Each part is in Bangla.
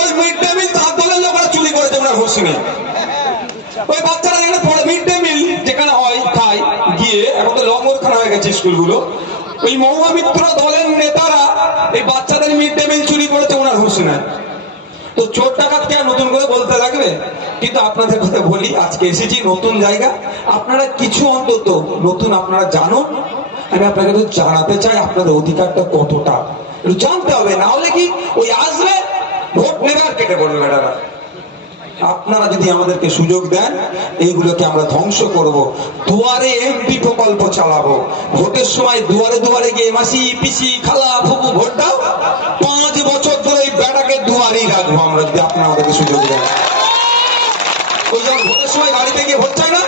ওই মিড ডে মিল তার দলের লোকেরা চুরি করেছে ওনার হোশ নেই। ওই বাচ্চারা যেখানে পড়ে মিড ডে মিল যেখানে হয় খায় গিয়ে, এখন তো লঙ্গরখানা হয়ে গেছে স্কুলগুলো, ওই মহামিত্র দলের নেতারা এই বাচ্চাদের মিড ডে মিল চুরি করেছে ওনার হোশ নেই। তো চোর ডাকাত কে নতুন করে বলতে লাগবে? কিন্তু আপনাদের কথা বলি, আজকে এসেছি নতুন জায়গা, আপনারা কিছু অন্তত নতুন আপনারা জানুন। আমি আপনাকে তো জানাতে চাই আপনাদের অধিকারটা কতটা একটু জানতে হবে, না হলে কি ওই আসবে ভোট নেবে আর কেটে পড়বে বেটারা। আপনারা যদি আমাদেরকে সুযোগ দেন, এইগুলোকে আমরা ধ্বংস করব। দুয়ারে এমপি প্রকল্প চালাবো, ভোটের সময় দুয়ারে দুয়ারে গিয়ে মাসি পিসি খালা ফুপু ভোট দাও, 5 বছর ধরে এই বেটাকে দুয়ারেই রাখবো আমরা, যদি আপনারা আমাদেরকে সুযোগ দেন। ওই যখন ভোটের সময় গাড়িতে গিয়ে ভোট চাই না,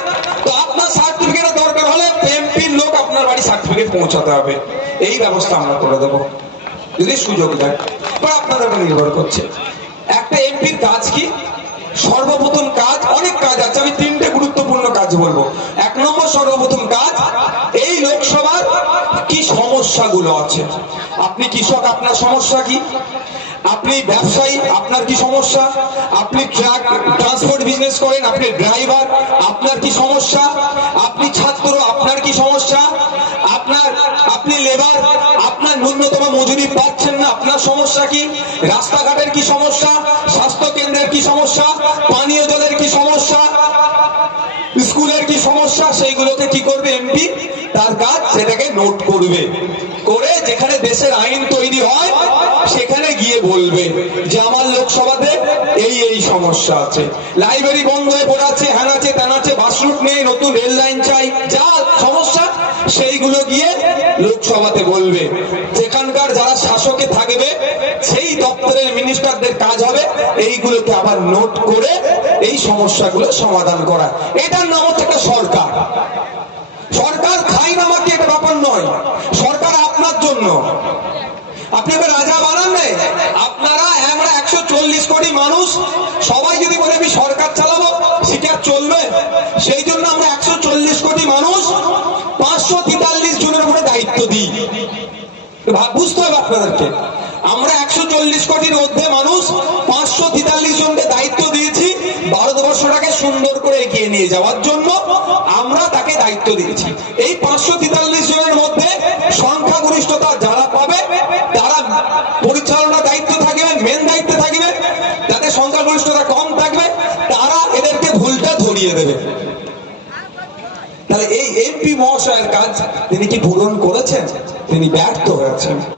তো আপনার সার্টিফিকেটের দরকার হলে এমপির লোক আপনার বাড়ি সার্টিফিকেট পৌঁছাতে হবে। এই ব্যবস্থা আমরা করে দেবো যদি সুযোগ দেন, বা আপনাদের উপর নির্ভর করছে। একটা এমপির কাজ কি? সর্বপ্রথম কাজ, অনেক কাজ আছে, আমি 3টে গুরুত্বপূর্ণ কাজ বলবো। 1 নম্বর সর্বপ্রথম কাজ, এই লোকসভার কি সমস্যাগুলো আছে। আপনি কৃষক, আপনার সমস্যা কি? আপনি ব্যবসায়ী, আপনার কি সমস্যা? আপনি ট্রাক ট্রান্সপোর্ট বিজনেস করেন, আপনি ড্রাইভার, আপনার কি সমস্যা? আপনি ছাত্র, আপনার কি সমস্যা? আপনি লেবার, আপনার ন্যূনতম মজুরি পাচ্ছেন না, আপনার সমস্যা কি? রাস্তাঘাটের কি সমস্যা? স্বাস্থ্য কেন্দ্রের কি সমস্যা? পানীয় জলের কি সমস্যা? স্কুলের কি সমস্যা? সেইগুলোকে কি করবে এমপি? তার কাজ সেটাকে নোট করবে, করে যেখানে দেশের আইন তৈরি হয় সেখানে গিয়ে বলবে যে আমার লোকসভাতে এই এই সমস্যা আছে, লাইব্রেরি বন্ধ হয়ে পড়ে আছে, হ্যান আছে ত্যান আছে, বাসরুট নেই, নতুন রেল লাইন চাই, যা সমস্যা সেইগুলো গিয়ে লোকসভাতে বলবে। যেখানকার যারা শাসকে থাকবে সেই দপ্তরের মিনিস্টারদের কাজ হবে এইগুলোকে আবার নোট করে এই সমস্যাগুলো সমাধান করা। এটার নাম হচ্ছে একটা সরকার। সরকার খাই না মাটি এটা ব্যাপার নয়, সরকার আপনার জন্য। আপনি এবার রাজা বানান নেই, আপনারা আমরা 140 কোটি মানুষ সবাই যদি বলে আমি সরকার চালাবো, সেটা চলবে? সেই জন্য আমরা 140 কোটি মানুষ 543 জনের উপরে দায়িত্ব দিই। বুঝতে হবে আপনাদেরকে, আমরা 140 কোটির মধ্যে মানুষ 543 জনকে দায়িত্ব দিয়েছি ভারতবর্ষটাকে সুন্দর করে এগিয়ে নিয়ে যাওয়ার জন্য। আমরা তাকে দায়িত্ব দিয়েছি। এই 543 জনের মধ্যে সংখ্যাগরিষ্ঠতা যারা পাবে তারা পরিচালনা দায়িত্ব থাকবে, মেন দায়িত্বে থাকবে। যাদের সংখ্যাগরিষ্ঠতা কম থাকবে তারা এদেরকে ভুলটা ধরিয়ে দেবে। তাহলে এই এমপি মহাশয়ের কাজ তিনি কি পূরণ করেছেন? তিনি ব্যর্থ হয়েছেন।